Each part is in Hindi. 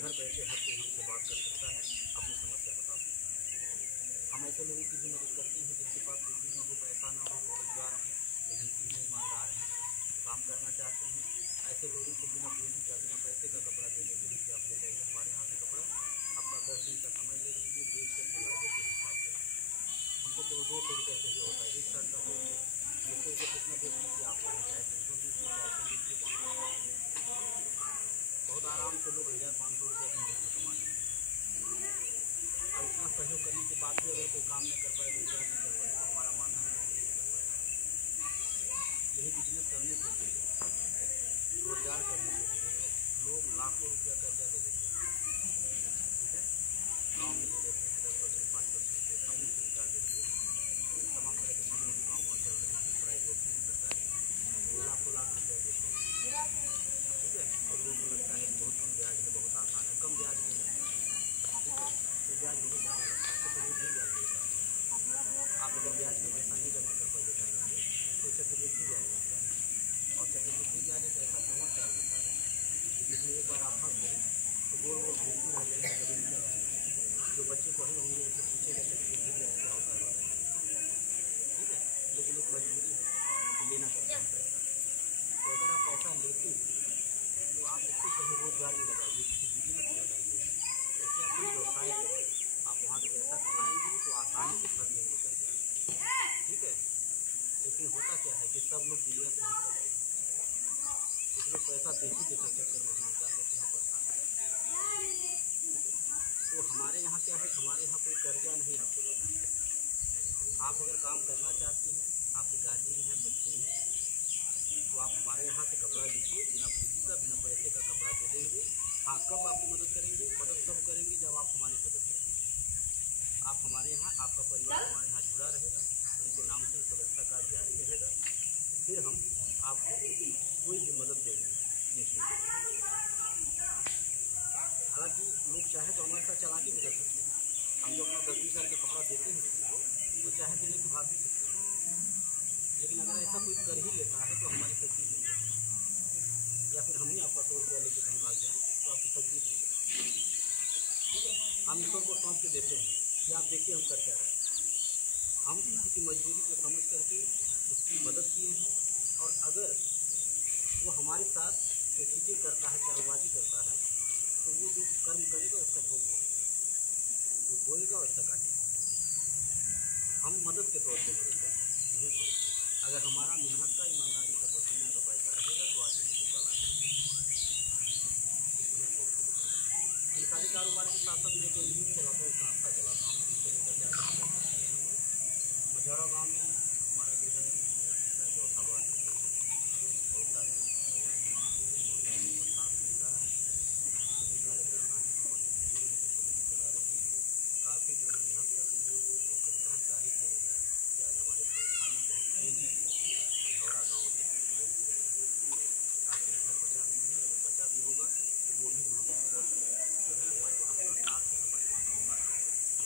घर बैठे हर कोई हमसे बात कर सकता है, अपनी समस्या बता सकता है। हम ऐसे लोगों की भी मदद करते हैं जिनके पास बिजली ना हो, पैसा ना हो, बेरोजगार हो, मेहनती हैं, ईमानदार हैं, काम करना चाहते हैं। ऐसे लोगों को बिना पूंजी का, बिना पैसे का कपड़ा दे देते हैं कि आप ले जाइए हमारे यहाँ से कपड़ा, अपना 10 दिन का समय ले लीजिए, बेच कर चलाइए, फिर हिसाब करिए। हमको तो 200 रुपये चाहिए होता है एक शर्ट का, 200 रुपये कितना दे दीजिए आप, चाहे 300 दीजिए, 400 दीजिए, 500 दीजिए। बहुत आराम से लोग 1000-500 रुपये महीने में कमा लेते हैं। और इतना सहयोग करने के बाद भी अगर कोई काम नहीं कर पाए, रोजगार नहीं कर पाए, तो हमारा मानना है कि नहीं कर पाएगा। यही बिजनेस करने के लिए, रोजगार करने के लिए लोग लाखों रुपया कर्जा ले लेते हैं। ठीक है, गाँव में ले लेते हैं 10%, 5% पे, समूह से निकाल देते हैं। तमाम तरह के समूह भी गाँव चल रहे हैं, प्राइवेट सरकारी, लाखों लाख रुपया देते हैं। ठीक है, और लोगों को लगता है कि बहुत कम ब्याज है, बहुत आसान है। कम ब्याज नहीं लगता है, ठीक है, तो ब्याज बहुत ज़्यादा लगता है, चक्रवृद्धि ब्याज देता है। आप अगर ब्याज का पैसा नहीं जमा कर पाइए टाइम से, तो चक्रवृद्धि ब्याज लगता है। और चक्रवृद्धि ब्याज एक ऐसा भ्रमण चाल होता है कि जिसमें एक बार आप फंस गए तो गोल गोल घूमती रह जाएगी, कभी निकल जाएगी। जो बच्चे पढ़े होंगे उनसे पूछेगा चक्रवृद्धि ब्याज क्या होता है बताइए। ठीक है, लेकिन एक मजबूरी है कि लेना पड़ता है पैसा। तो अगर आप पैसा लेते हैं तो आप उसको कहीं रोजगार में लगाइए, किसी बिजनेस में लगाइए, ऐसे आप कोई व्यवसाय करिए। आप वहाँ से पैसा कमाएंगे तो आसानी से घर में निकल जाएगा। ठीक है, लेकिन होता क्या है कि सब लोग बिजनेस नहीं करते हैं, कुछ लोग पैसा देखी के चक्कर में निकाल लेते हैं, परेशान। तो हमारे यहाँ क्या है, हमारे यहाँ कोई कर्जा नहीं आपको लेना है। आप अगर काम करना चाहते हैं, आपके गार्जियन हैं, बच्चे हैं, तो आप हमारे यहाँ से कपड़ा लीजिए, बिना पूंजी का, बिना पैसे का कपड़ा दे देंगे। हाँ, कब आपकी मदद करेंगे? मदद तब करेंगे जब आप हमारे सदस्य रहेंगे। आप हमारे यहाँ, आपका परिवार हमारे यहाँ जुड़ा रहेगा, उनके नाम से सदस्यता कार्ड जारी रहेगा, फिर हम आपको कोई भी मदद देंगे निःशुल्क। हालांकि लोग चाहे तो हमारे साथ चालाकी भी कर सकते हैं। हम जो अपना 10-20 हज़ार का कपड़ा देते हैं किसी को, वो चाहे तो लेकर भाग भी सकते हैं। लेकिन अगर ऐसा कोई कर ही लेता है तो हमारी तकदीर नहीं है, या फिर हम ही आपका 100 रुपया लेके कहीं भाग जाएँ तो आपकी तकदीर नहीं है। ठीक है, हम ईश्वर को सौंप के देते हैं कि आप देखिए हम कर क्या रहे हैं। हम किसी की मजबूरी को समझ करके उसकी मदद किए हैं, और अगर वो हमारे साथ जो चीज़ें करता है, चालबाजी करता है, तो वो जो कर्म करेगा उसका भोग होगा, जो बोएगा उसका काटेगा। हम मदद के तौर पर मदद करते हैं, नहीं समझते। अगर हमारा मेहनत का, ईमानदारी का, पसीना का पैसा रहेगा तो आज नहीं कल आएगा। ये सारे कारोबार के साथ साथ मैं जो यूथ चलाता हूँ, संस्था चलाता हूँ, जिसको लेकर के आज हम बैठक किए हैं। हमने मझौरा गाँव में हमारा जो है तीसरा चौथा वार्ड, बहुत सारे महिलाएँ जुटी हैं, बहुत सारे उनका साथ मिल रहा है। सभी कार्यकर्ता हैं जो पंडित जी हैं, जिनको लेकर चला रहे हैं, काफ़ी जो है मेहनत कर रही हैं। उनका मेहनत का ही देन है कि आज हमारे संस्था में बहुत तेजी से मझौरा गाँव में लोग जुड़ रहे हैं। आपके घर बचा नहीं है, अगर बचा भी होगा तो वो भी जुड़ जाएगा। जो है हमारे वहाँ का साथ है, हमारी माताओं का आशीर्वाद है।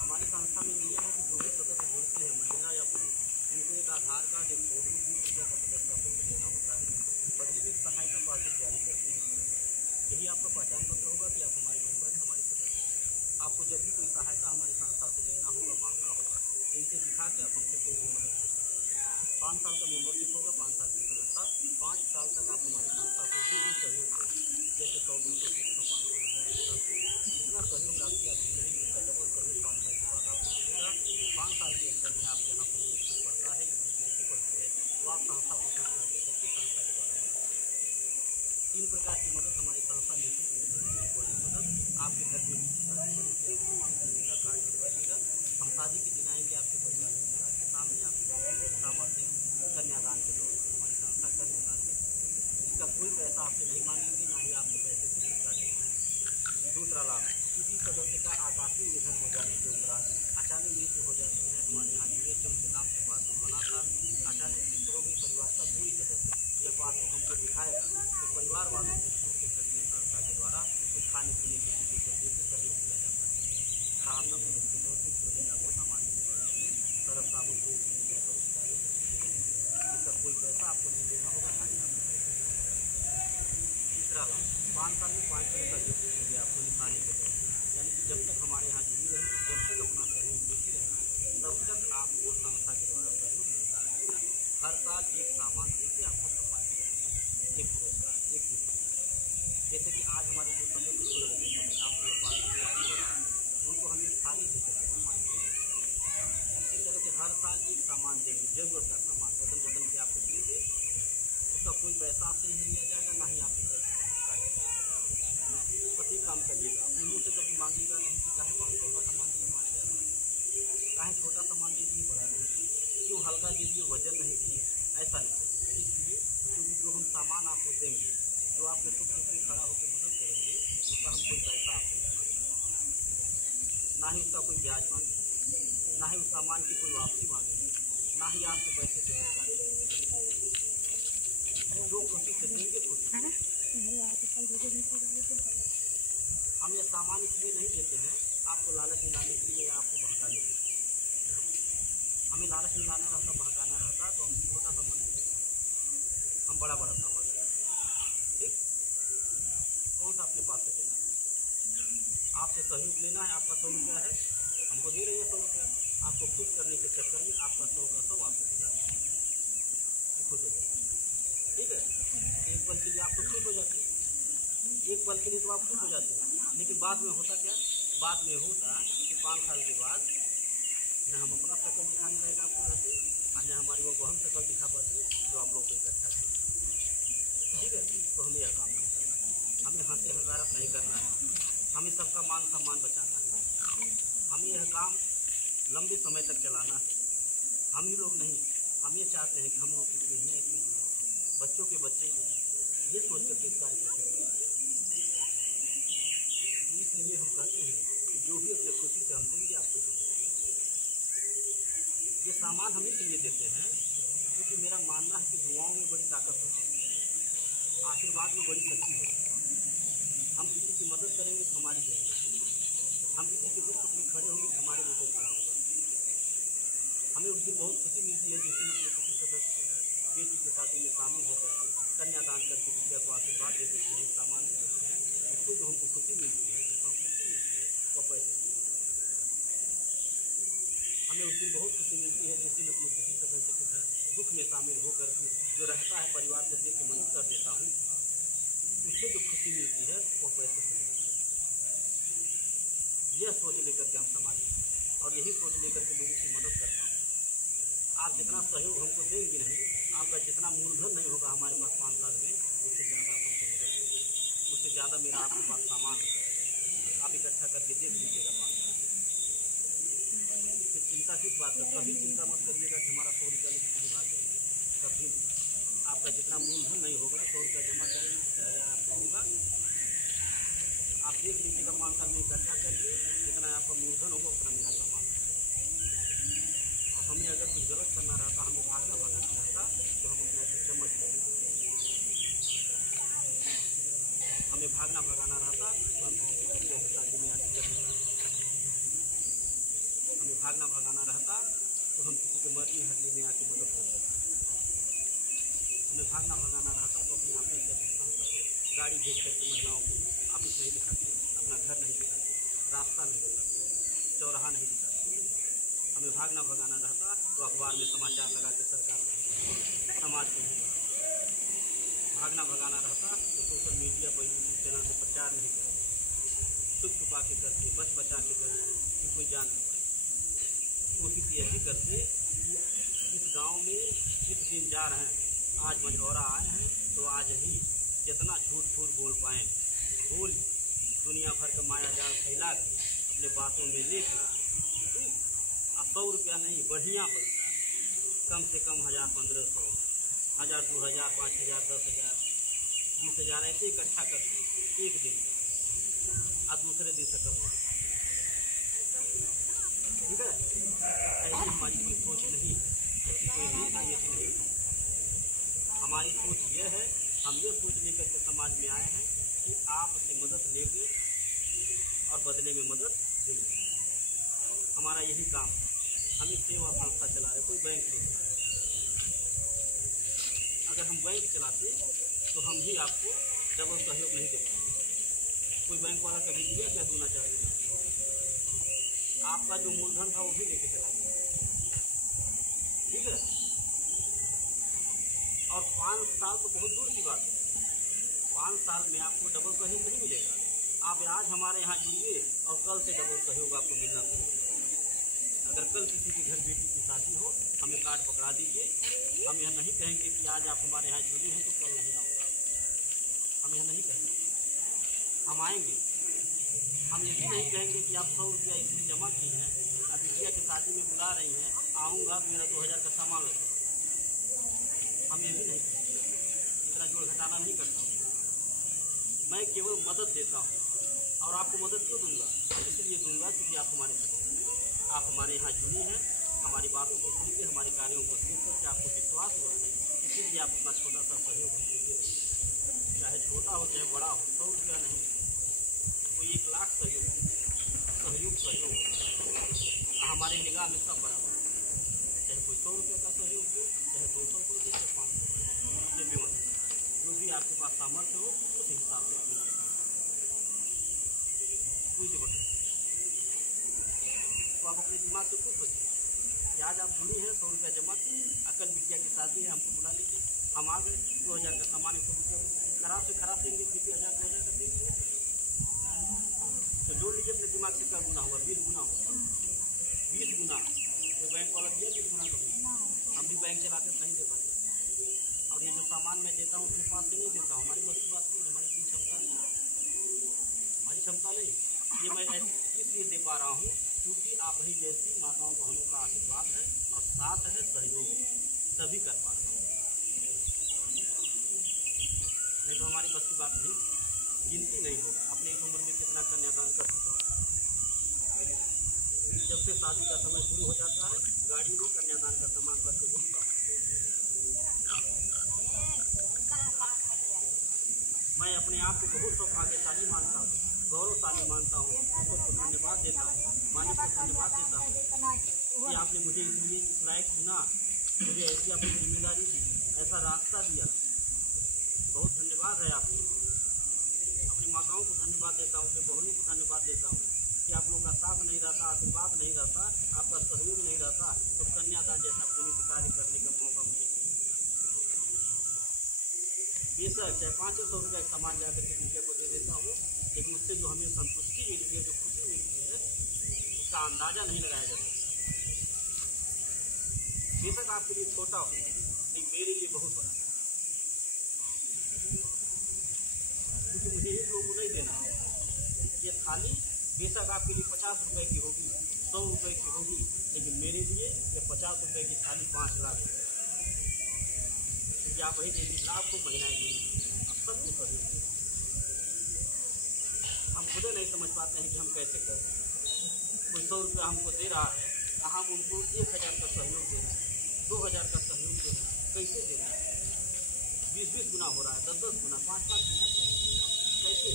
हमारी संस्था में नियम है कि जो भी सदस्य जुड़ते हैं, महिला या पुरुष, उनको एक आधार कार्ड, एक फोटो, 20 रुपये का सदस्यता शुल्क देना होता है। बदले में सहायता पासबुक जारी करते हैं। यही आपका पहचान पत्र होगा कि आप हमारे मेंबर हैं, हमारे सदस्य हैं। आपको जब भी कोई सहायता हमारी संस्था से लेना होगा, मांगना होगा, तो इसे दिखा के आप हमसे कोई भी मदद ले सकते हैं। 5 साल का मेंबरशिप होगा, 5 साल की सदस्यता, 5 साल तक आप हमारी संस्था को जो भी सहयोग करेंगे, जैसे 100, 200, 300, 500, 1000, जितना सहयोग राशि आप दी रहेंगे उसका डबल सहयोग 5 साल के बाद आपको मिलेगा। 5 साल के अंदर में आप यहाँ कोई कुछ पढ़ता है, यूनिवर्सिटी पढ़ती है, तो आप संस्था को सूचना दे करके संस्था के द्वारा मदद ले सकते हैं। 3 प्रकार की मदद हमारी संस्था निःशुल्क में देती है। पहली मदद, आपके घर में शादी पड़ेगी, आप चिट्ठी दीजिएगा, कार्ड भिजवाइएगा, हम शादी के दिन आएंगे आपके परिवार परिवार के सामने, आपकी सामर्थ्य कन्यादान के तौर पर हमारी संस्था कन्यादान करती है। इसका कोई पैसा आपसे नहीं मांगेंगे, ना ही आपके पैसे से कुछ काटेंगे। दूसरा लाभ, किसी सदस्य का आकस्मिक निधन हो जाने के उपरांत अचानक मृत्यु हो जाती है, हमारे यहाँ जुड़े थे, उनके नाम से पासबुक बना था, अचानक मृत्यु हो गई, परिवार का कोई सदस्य यह पासबुक हमको दिखाएगा तो परिवार वालों को के जरिए संस्था के द्वारा कुछ खाने पीने की चीज़ों को देकर सहयोग किया जाता है। सहायता मदद के तौर पर भोजन आपको सामान सरफ साबुन, तेल, चीनी, डायपर इत्यादि चीज़ें देंगे। इसका कोई पैसा आपको नहीं देना होगा, ना ही आपको पैसे देना होगा। तीसरा 15 लाख, 5 साल में 5 करोड़ का गिफ्ट देंगे आपको निशानी के तौर पर। यानी कि जब तक हमारे यहाँ जुड़ी रहेंगे, जब तक अपना सहयोग देती रहेंगे, तब तक आपको संस्था के द्वारा सहयोग मिलता रहेगा। हर साल एक सामान देके आपको सम्मानित करेंगे, एक पुरस्कार, एक गिफ्ट। जैसे कि आज हमारे जो सदस्य जुड़ रहे हैं, आपके पास हो रहा है, उनको हम एक थाली देकर सम्मानित करेंगे। इसी तरह से हर साल एक सामान देंगे, जरूरत का सामान बदल बदल के आपको देंगे। उसका कोई पैसा आपसे नहीं लिया जाएगा, ना ही आपसे पैसा काटेगा। बस एक काम करिएगा, अपने मुँह से कभी मांगिएगा नहीं कि चाहे 500 का सामान दिए, 5000 का, चाहे छोटा सामान दे दिए, बड़ा नहीं दिए, क्यों हल्का दे दिए, वजन नहीं दिए, ऐसा नहीं करिए। इसलिए क्योंकि जो हम सामान आपको देंगे, जो आपके सुख दुख में खड़ा होकर मदद करेंगे, उसका हम कोई पैसा आपको नहीं मांगेंगे, ना ही उसका कोई ब्याज मांगेंगे, ना ही उस सामान की कोई वापसी मांगेंगे, ना ही आपके पैसे से जो खुशी से देंगे खुशी। हम ये सामान इसलिए नहीं देते हैं आपको लालच दिलाने के लिए या आपको भड़काने के लिए। हमें लालच दिलाना रहता, भड़काना रहता तो हम छोटा सामान नहीं देते, हम बड़ा बड़ा सामान देते। ठीक, कौन सा अपने पास से देना है? आपसे सहयोग लेना है, आपका 100 रुपया है, हमको दे रही है 100 रुपया, आपको खुश करने के चक्कर में आपका 100 का 100 आपको दिला खुश हो जाए। ठीक है, एक पल के लिए आप तो खुश हो जाते हैं, एक पल के लिए तो आप खुश हो जाते हैं, लेकिन बाद में होता क्या? बाद में होता कि 5 साल के बाद न हम अपना शकल दिखाने लायक आपको रहते, और न हमारी वो बहन शकल दिखा पाते जो आप लोग को इकट्ठा करते। ठीक है, तो हमें यह काम नहीं करना है, हमें हंसी हजारत नहीं करना है, हमें सबका मान सम्मान बचाना है, हमें यह काम लंबे समय तक चलाना है। हम ही लोग नहीं, हम ये चाहते हैं कि हम लोग कितने हैं, बच्चों के बच्चे ये सोच कर इस कार्य को करेंगे। इसलिए हम कहते हैं कि जो भी अपने खुशी से हम देंगे आपको ये सामान हम इसलिए देते हैं क्योंकि मेरा मानना है कि दुआओं में बड़ी ताकत होती है, आशीर्वाद में बड़ी शक्ति होती है। हम किसी की मदद करेंगे तो हमारी जरूरत है, हम किसी के दुख में खड़े होंगे तो हमारे लिए खड़ा होगा। हमें उस दिन बहुत खुशी मिलती है जिस दिन अपने किसी सदस्य के बेटी की शादी में शामिल होकर के कन्यादान करके विद्या को आशीर्वाद दे देते हैं, सामान दे देते हैं। उससे जो हमको खुशी मिलती है, जो संतुष्टि मिलती है, वो पैसे से हमें उस दिन बहुत खुशी मिलती है जिस दिन अपने किसी सदस्य के घर दुख में शामिल होकर के जो रहता है परिवार से देख के मदद कर देता हूँ, उससे जो खुशी मिलती है वो पैसे से मिलती है। यह सोच लेकर के हम समाज और यही सोच लेकर के लोगों की मदद करता हूँ। आप जितना सहयोग हमको देंगे नहीं, आपका जितना मूलधन नहीं होगा हमारे पास 5 साल में, उससे ज़्यादा आप हमको मदद करेंगे, उससे ज़्यादा मेरा आपके पास सामान है, आप इकट्ठा करके देख लीजिएगा 5 साल। फिर चिंता किस बात है? कभी चिंता मत करिएगा कि हमारा 100 रुपया लेकर कहीं भाग जाएगा, कभी आपका जितना मूलधन नहीं होगा 100 रुपया जमा करेंगे, 1000 आपका होगा। आप देख लीजिएगा 5 साल में इकट्ठा करके जितना आपका मूलधन होगा उतना मेरा सामान। और हमें अगर कुछ गलत करना रहता, हमें भागना भगाना रहता तो हम अपने से समझ लेंगे। हमें भागना भगाना रहता तो हम शादी में आके करना, हमें भागना भगाना रहता तो हम किसी के मरने हरने में आके मदद कर सकते, हमें भागना भगाना रहता तो अपने आप में गाड़ी भेज करके महिलाओं को ऑफिस नहीं दिखाते, अपना घर नहीं दिखाते, रास्ता नहीं दिखाते, चौराहा नहीं दिखाते। हमें भागना भगाना रहता तो अखबार में समाचार लगा के सरकार को समाज को नहीं बढ़ाता, भागना भगाना रहता तो सोशल मीडिया पर यूट्यूब चैनल पर प्रचार नहीं करते, छुप छुपा के करते, बच बचा के करते कि कोई जान नहीं पाए। कोशिश यही करते कि इस गांव में इस दिन जा रहे हैं, आज मझौरा आए हैं तो आज ही जितना झूठ फूट बोल पाएँ बोल, दुनिया भर का माया जाल फैला के अपने बातों में लेके 100 रुपया नहीं, बढ़िया पैसा, कम से कम 1000-1500, 1000, 2000, 5000, 10,000, 20,000 ऐसे इकट्ठा करते एक दिन और दूसरे दिन से कम। ठीक है, ऐसी हमारी कोई सोच नहीं, ऐसी कोई नीति नहीं। हमारी सोच ये है, हम ये सोच लेकर के समाज में आए हैं कि आपसे मदद लेंगे और बदले में मदद देंगे। हमारा यही काम, हम एक सेवा संस्था चला रहे, कोई बैंक नहीं चला रहे। अगर हम बैंक चलाते तो हम भी आपको डबल सहयोग नहीं दे पाएंगे। कोई बैंक वाला कभी दिया क्या दूना चाहिए? आपका जो मूलधन था वो भी लेके चला गया, ठीक है। और 5 साल तो बहुत दूर की बात है, 5 साल में आपको डबल सहयोग नहीं मिलेगा। आप आज हमारे यहाँ जुड़िए और कल से डबल सहयोग आपको मिलना शुरू हो जाएगा। अगर कल किसी के घर बेटी की शादी हो, हमें कार्ड पकड़ा दीजिए। हम यह नहीं कहेंगे कि आज आप हमारे यहाँ जुड़ी हैं तो कल नहीं आऊँगा, हम यह नहीं कहेंगे। हम आएंगे। हम ये भी नहीं कहेंगे कि आप 100 रुपया इसमें जमा की हैं, अब बिटिया की शादी में बुला रही हैं, आऊँगा तो मेरा 2000 का सामान लगेगा। हम ये भी नहीं कहेंगे, इतना जोड़ घटाना नहीं करता हूँ। मैं केवल मदद देता हूँ। और आपको मदद क्यों दूंगा? इसलिए दूंगा क्योंकि आप हमारे साथ, आप हमारे यहाँ जुड़ी हैं, हमारी बातों को सुन के, हमारे कार्यों को सुन करके आपको विश्वास हुआ है, इसीलिए आप अपना छोटा सा सहयोग हमको दे रहे हैं। चाहे छोटा हो चाहे बड़ा हो, 100 रुपया नहीं, कोई 1 लाख सहयोग हमारे निगाह में सब बराबर। चाहे कोई 100 रुपये का सहयोग दे, चाहे 200 को दे, चाहे 500 अपने पेमेंट, जो भी आपके पास सामर्थ्य हो उस हिसाब से आप कोई जरूरत नहीं। तो आप अपने दिमाग से खुश होइए कि आज आप जुड़ी हैं, 100 रुपया जमा की, अकल बिटिया की शादी है, हमको बुला लीजिए, हम आ गए, 2000 का सामान 100 रुपये खराब से खराब देंगे, 20,000 2000 का देंगे। तो जोड़ लीजिए अपने दिमाग से, क्या गुना हुआ? 20 गुना होगा, 20 गुना। तो बैंक वाला दिया 20 गुना कभी? हम भी बैंक चलाते तो नहीं दे पाते। और ये जो सामान मैं देता हूँ अपने पास से नहीं देता हूँ, हमारी बस की बात नहीं, हमारी इतनी क्षमता नहीं, हमारी क्षमता नहीं। ये मैं इसलिए दे पा रहा हूँ क्योंकि आप ही जैसी माताओं बहनों का आशीर्वाद है और साथ है, सहयोग, तभी कर पा रहा हूँ। नहीं तो हमारी बस की बात नहीं, गिनती नहीं होगा। अपने इस उम्र में कितना कन्यादान कर चुका हूँ। जब से शादी का समय शुरू हो जाता है, गाड़ी में कन्यादान का सामान रख के घूमता हूँ। मैं अपने आप को बहुत सौभाग्यशाली मानता हूँ, गौरवशाली मानता हूँ, उसको धन्यवाद देता हूँ, मालिक को धन्यवाद देता हूँ कि आपने मुझे इसलिए इस लायक चुना, मुझे ऐसी अपनी जिम्मेदारी दी, ऐसा रास्ता दिया। बहुत धन्यवाद है आपको। अपनी माताओं को धन्यवाद देता हूँ, अपने बहनों को धन्यवाद देता हूँ कि आप लोगों का साथ नहीं रहता, आशीर्वाद नहीं रहता, आपका सहयोग नहीं रहता तो कन्यादान जैसा पुण्य कार्य करने का मौका मुझे बेशक चाहे 500 रुपये का सामान जाकर के बिटिया को दे देता हूँ, लेकिन उससे जो हमें संतुष्टि मिलती है, जो खुशी मिलती है, उसका अंदाजा नहीं लगाया जा सकता। बेशक आपके लिए छोटा हो, लेकिन मेरे लिए बहुत बड़ा है, क्योंकि मुझे 1 लोगों को नहीं देना। ये थाली बेशक आपके लिए 50 रुपये की होगी, 100 रुपये की होगी, लेकिन मेरे लिए ये 50 रुपये की थाली 5 लाख है, क्योंकि आप वही देंगे, लाख को महिलाएं देंगी, अब सब कुछ सहयोग। हम खुद नहीं समझ पाते हैं कि हम कैसे करें। कोई 100 रुपया हमको दे रहा है, हम उनको 1000 का सहयोग दे रहे हैं, 2000 का सहयोग दे रहे हैं, कैसे दे रहे हैं? 20-20 गुना हो रहा है, 10-10 गुना, 5-5 गुना, कैसे?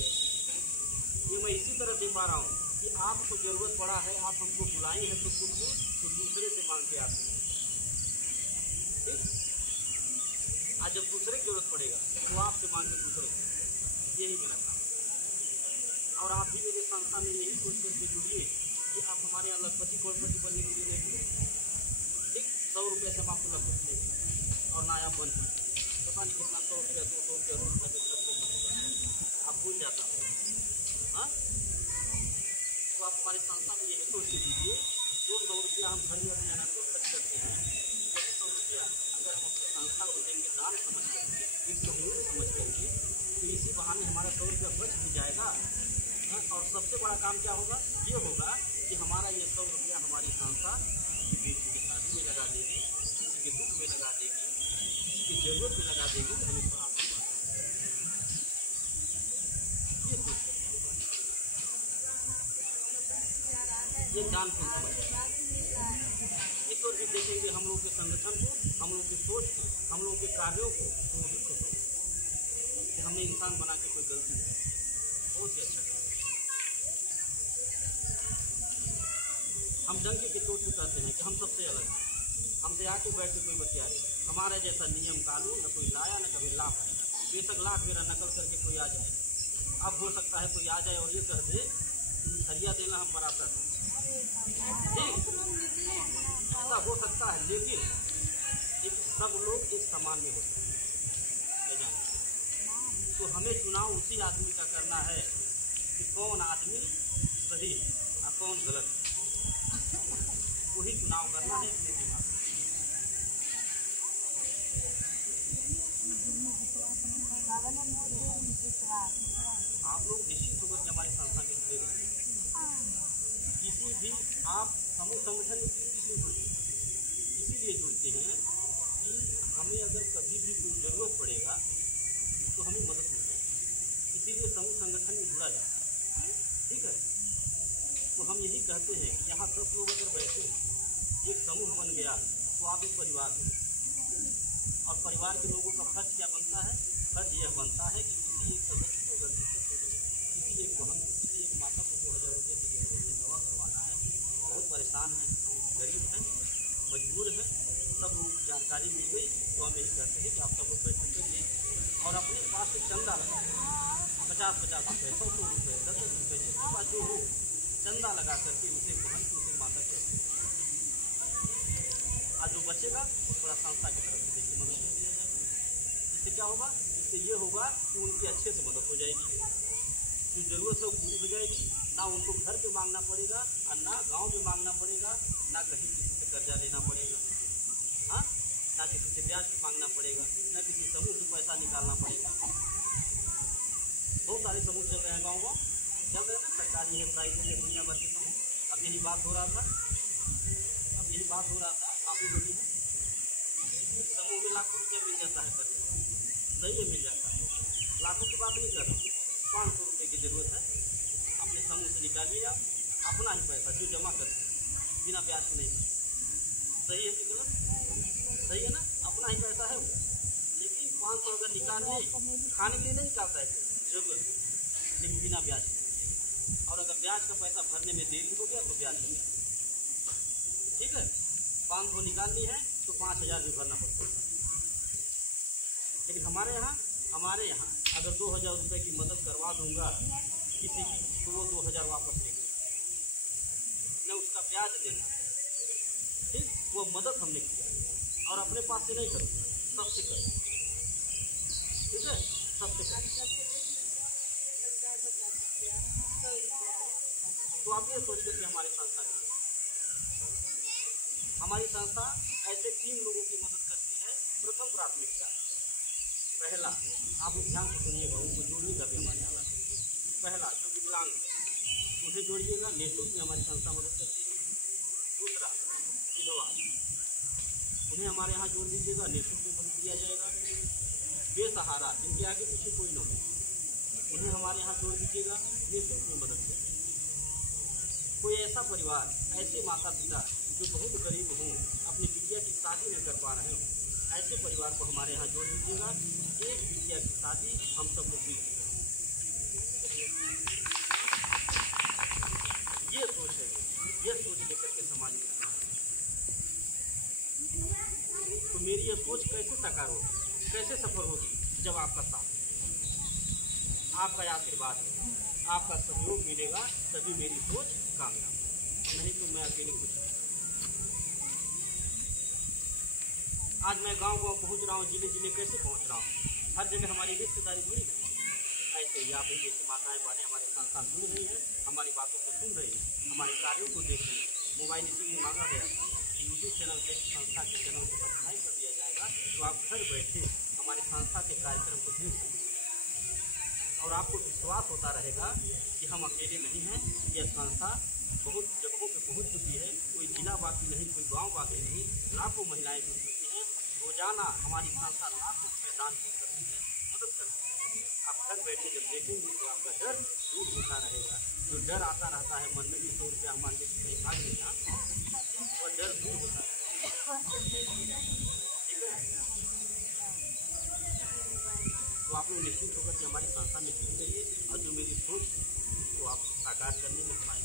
ये मैं इसी तरह दे पा रहा हूँ कि आपको जरूरत पड़ा है, आप हमको बुलाई है तो सुख में, तो दूसरे से मांग के आते हैं, ठीक? आज जब दूसरे की जरूरत पड़ेगा तो आपसे मांग के दूसरे, यही मेरा काम। और आप भी मेरी संस्था में यही सोच करके जुड़िए कि आप हमारे यहाँ लखपति करोड़पति बनने के लिए नहीं जुड़े, ठीक? 100 रुपये से हम आपको लखपति नहीं और ना आप बन पाए, पता नहीं कितना 100 रुपया 200 रुपया रोज का सबको आप भूल जाता हो। हाँ, तो आप हमारी संस्था में यही सोच के दीजिए, जो 100 रुपया हम घर में अपने जाना को खर्च करते हैं, 100 रुपया अगर हम अपनी संस्था को देंगे दान समझ करके, एक सहयोग समझ करके, तो इसी बहाने हमारा 100 रुपया बच भी जाएगा। और सबसे बड़ा काम क्या होगा? ये होगा कि हमारा ये 100 रुपया हमारी संस्था किसी बेटी की शादी में लगा देगी, किसी के दुख में लगा देगी, किसी की जरूरत में लगा देगी, तो हमें तो आपको ये सोच ये दान को समझ इस ओर भी देखेंगे हम लोग के संगठन को, हम लोग की सोच को, हम लोग के कार्यों को, तो वो भी खुश हो कि हमने इंसान बना के कोई गलती नहीं। बहुत ही अच्छा काम। हम डंके के चोट कहते हैं कि हम सबसे अलग हैं, हमसे आके बैठ के कोई बतिया रहे, हमारा जैसा नियम कानून न कोई लाया न कभी ला पाएगा। बेशक लाख मेरा नकल करके कोई आ जाए, अब हो सकता है कोई आ जाए और ये कह दे सरिया देना हम बराबर ठीक, ऐसा हो सकता है, लेकिन सब लोग एक समान में होते हैं। तो हमें चुनाव उसी आदमी का करना है कि कौन आदमी सही है और कौन गलत है, वही चुनाव करना है अपने दिमाग में। आप लोग निश्चित होकर के हमारी संस्था में जुड़े रहिए। किसी भी आप समूह संगठन में किसी जुड़ते हैं, इसीलिए जुड़ते हैं कि हमें अगर कभी भी कोई ज़रूरत पड़ेगा तो हमें मदद मिल जाए, इसीलिए समूह संगठन में जुड़ा जाता है। ठीक है, तो हम यही कहते हैं कि यहाँ 10 लोग अगर बैठे एक समूह बन गया तो आप एक परिवार हो, और परिवार के लोगों का फर्ज क्या बनता है? फर्ज यह बनता है कि किसी एक सदस्य को अगर दिक्कत हो गई, किसी एक बहन को, किसी एक माता को 2000 रुपये की जरूरत है, दवा करवाना है, बहुत परेशान है, गरीब है, मजबूर है, सब लोग जानकारी मिल गई, तो हम यही कहते हैं कि आप सब लोग बैठक करिए और अपने पास से चंदा लगाए, 50-50 रुपये, 100 रुपये, 10 रुपये, जिसके पास जो हो चंदा लगा करके उसे बहन की, उसे माता के, और जो बचेगा वो थोड़ा संस्था की तरफ से देखिए मदद कर दिया जाएगा। इससे क्या होगा? इससे ये होगा कि उनकी अच्छे से मदद हो जाएगी, जो ज़रूरत है वो पूरी हो जाएगी, ना उनको घर पे मांगना पड़ेगा और ना गांव में मांगना पड़ेगा, ना कहीं किसी से कर्जा लेना पड़ेगा, हाँ, ना किसी से ब्याज पे मांगना पड़ेगा, ना किसी समूह से पैसा निकालना पड़ेगा। बहुत सारे समूह चल रहे हैं, गाँव चल रहे हैं ना, सरकारी है, प्राइवेट है, दुनिया भर के समूह। अब यही बात हो रहा था, आप ही बोली है, समूह में लाखों रुपये मिल जाता है करके, सही है, मिल जाता है, लाखों की बात नहीं कर रहा हूँ, 500 रुपये की ज़रूरत है, अपने समूह से निकालिए आप, अपना ही पैसा जो जमा करते बिना ब्याज से नहीं, सही है कि गलत? सही है ना, अपना ही पैसा है वो, लेकिन 500 अगर निकालने खाने के लिए नहीं निकालता है जरूरत, लेकिन बिना ब्याज के, और अगर ब्याज का पैसा भरने में देरी हो गया तो ब्याज हो गया, ठीक है, 500 निकालनी है तो 5000 भी भरना पड़ता है। लेकिन हमारे यहाँ अगर 2000 रुपये की मदद करवा दूंगा किसी की, तो वो 2000 वापस लेंगे, न उसका ब्याज देना, ठीक, वो मदद हमने किया और अपने पास से नहीं करूँगा, सबसे करूँ, ठीक है, सबसे करूँ। तो आप ये सोच करके हमारी संस्था ऐसे 3 लोगों की मदद करती है। प्रथम प्राथमिकता, पहला आप लोग ध्यान से सुनिएगा, उनको जोड़िएगा भी हमारे यहाँ। पहला जो विकलांग उसे जोड़िएगा, निःशुल्क में हमारी संस्था मदद करती है। दूसरा विधवा, उन्हें हमारे यहाँ जोड़ दीजिएगा, निःशुल्क में मदद दिया जाएगा। बेसहारा, जिनके आगे पीछे कोई न हो, उन्हें हमारे यहाँ जोड़ दीजिएगा, निःशुल्क में मदद किया जाएगा। कोई ऐसा परिवार, ऐसे माता पिता जो बहुत गरीब हों, अपनी बिटिया की शादी नहीं कर पा रहे हों, ऐसे परिवार को हमारे यहाँ जोड़ दीजिएगा। एक बिटिया की शादी हम सब लोग मिल, ये सोच है, ये सोच लेकर के समाज में, तो मेरी ये सोच कैसे साकार होगी, कैसे सफल होगी? जब आपका साथ, आपका आशीर्वाद, आपका सहयोग मिलेगा, तभी मेरी सोच कामयाब, नहीं तो मैं अकेले कुछ नहीं। आज मैं गांव-गांव पहुंच रहा हूं, जिले-जिले कैसे पहुंच रहा हूं? हर जगह हमारी रिश्तेदारी जुड़ी है। ऐसे ही आप ही जैसे माताएं बहनें हमारे साथ साथ जुड़ रही हैं, हमारी बातों को सुन रही हैं, हमारे कार्यों को देख रही हैं। मोबाइल इसीलिए मांगा गया था, यूट्यूब चैनल पे संस्था के चैनल को सब्सक्राइब कर दिया जाएगा, तो आप घर बैठे हमारी संस्था के कार्यक्रम को देख सकते हैं और आपको विश्वास होता रहेगा कि हम अकेले नहीं हैं। यह संस्था बहुत जगहों पे पहुंच चुकी है, कोई जिला बाकी नहीं, कोई गांव बाकी नहीं, लाखों महिलाएं जुड़ चुकी हैं। रोजाना हमारी संस्था लाखों रुपये दान करती है, मदद करती है। आप घर बैठे जब देखेंगे तो आपका डर दूर होता रहेगा। जो डर आता रहता है मन में कि 100 रुपया हमारे लिए कहीं भाग लेना, वह डर दूर होता है, ठीक है। तो आप लोग निश्चित होकर के हमारी संस्था में जुड़ जाइए और जो मेरी सोच है तो आप साकार करने में हमारी।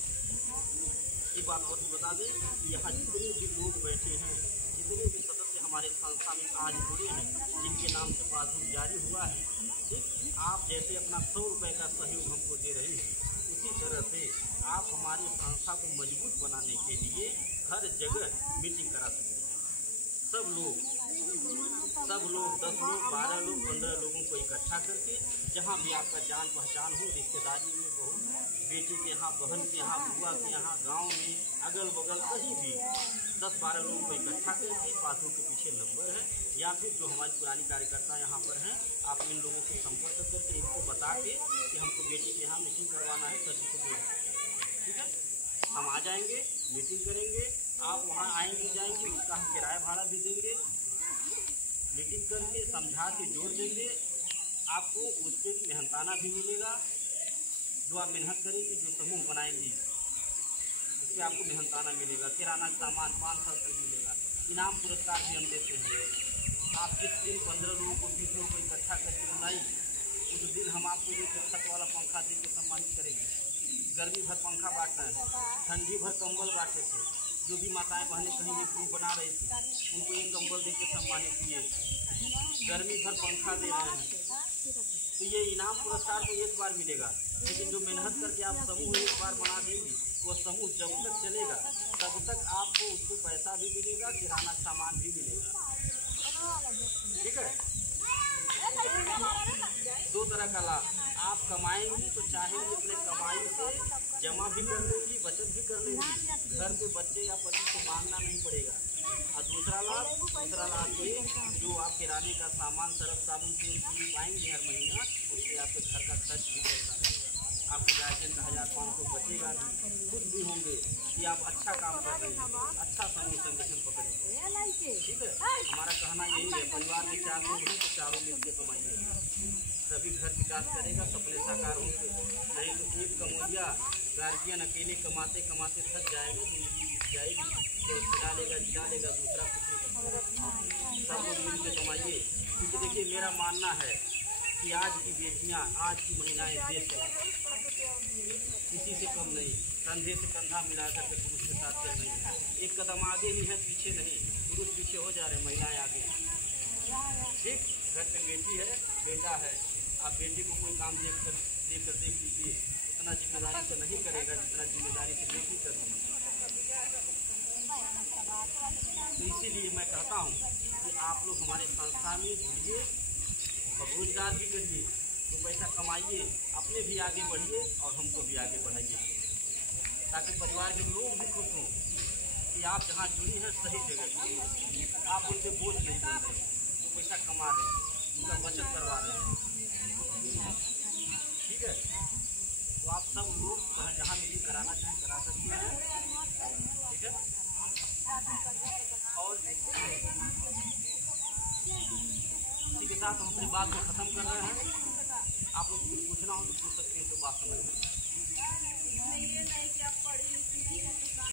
एक बात और भी बता दें कि यहाँ जितने भी लोग बैठे हैं, जितने भी सदस्य हमारे संस्था में आज जुड़े हैं, जिनके नाम नाम से पासबुक जारी हुआ है। ठीक, आप जैसे अपना 100 रुपये का सहयोग हमको दे रही हैं, उसी तरह से आप हमारी संस्था को मजबूत बनाने के लिए हर जगह मीटिंग करा सकते हैं। सब लोग 10 लोग, 12 लोग, 15 लोगों को इकट्ठा करके, जहाँ भी आपका जान पहचान हो, रिश्तेदारी में बहू बेटी के यहाँ, बहन के यहाँ, बुआ के यहाँ, गांव में, अगल बगल कहीं भी 10-12 लोगों को इकट्ठा करके, पासबुक के पीछे नंबर है या फिर जो हमारी पुरानी कार्यकर्ता यहाँ पर हैं, आप इन लोगों से संपर्क करके इनको बता के कि हमको बेटी के यहाँ मीटिंग करवाना है, सर जी को बोल, ठीक है, हम आ जाएंगे, मीटिंग करेंगे, आप वहाँ आएंगे जाएंगे, उसका हम किराया भाड़ा भी देंगे, मीटिंग करके समझा के जोड़ देंगे, आपको उस पर मेहनताना भी मिलेगा, जो आप मेहनत करेंगे, जो समूह बनाएंगी उस पर आपको मेहनताना मिलेगा, किराना सामान 5 साल तक मिलेगा, इनाम पुरस्कार भी हम देते हैं। आप जिस दिन 15 लोगों को 20 लोगों को इकट्ठा करके बुलाई, उस दिन हम आपको ये छत वाला पंखा दे के सम्मानित करेंगे। गर्मी भर पंखा बांटना है, ठंडी भर कंबल बांटे थे, जो भी माताएं बहनें कहीं ये ग्रुप बना रही थी उनको एक कंबल दे के सम्मानित किए, गर्मी भर पंखा दे रहे हैं। तो ये इनाम पुरस्कार तो एक बार मिलेगा, लेकिन जो मेहनत करके आप समूह एक बार बना देंगी, वो समूह जब तक चलेगा तब तक आपको उसको पैसा भी मिलेगा, किराना सामान भी मिलेगा, ठीक है। 2 तरह का लाभ, आप कमाएंगी तो चाहेंगे अपने कमाई से जमा भी कर लेंगी, बचत भी कर लेंगी, घर पे बच्चे या पति को मांगना नहीं पड़ेगा। और दूसरा लाभ ये, जो आप किराने का सामान, सरफ साबुन, तेल पाएंगे हर महीना, उससे आपके घर का खर्च भी चलता रहेगा, आपके गार्जियन का 1500 बचेगा भी, खुद भी होंगे कि आप अच्छा काम कर रहे हैं, अच्छा समूह संगठन पकड़ेंगे, ठीक है। हमारा कहना यही है, परिवार में 4 लोग हैं तो चारों मिलकर कमाइए, तभी घर विकास करेगा, सपने साकार होंगे। नहीं तो एक कमोलिया गार्जियन अकेले कमाते कमाते थक जाएगा, जिंदगी बीत जाएगी, तो जिला लेगा दूसरा कुछ नहीं। सब लोग मिल के कमाइए, क्योंकि देखिए मेरा मानना है कि आज की बेटियां, आज की महिलाएं देश चलाती, किसी से कम नहीं, कंधे से कंधा मिला करके पुरुष के साथ चल रही है, एक कदम आगे ही है, पीछे नहीं, पुरुष पीछे हो जा रहे, महिलाएं आगे। ठीक, घर पे बेटी है, बेटा है, आप बेटी को कोई काम देख लीजिए, उतना जिम्मेदारी से नहीं करेगा जितना जिम्मेदारी से बेटी करती है। तो इसीलिए मैं कहता हूँ कि आप लोग हमारे संस्था में जुड़िए और रोजगार भी करिए, तो पैसा कमाइए, अपने भी आगे बढ़िए और हमको भी आगे बढ़ाइए, ताकि परिवार के लोग भी खुश हों कि आप जहाँ जुड़ी हैं सही जगह, आप उनसे बोझ नहीं बन रहे, तो पैसा कमा रहे हैं, उनका बचत करवा रहे हैं, ठीक है। तो आप सब लोग जहाँ मीटिंग कराना चाहें करा सकते हैं, ठीक है। और इसी के साथ हम अपनी बात को ख़त्म कर रहे हैं। आप लोग कुछ पूछना हो तो पूछ सकते हैं, जो बात समझ में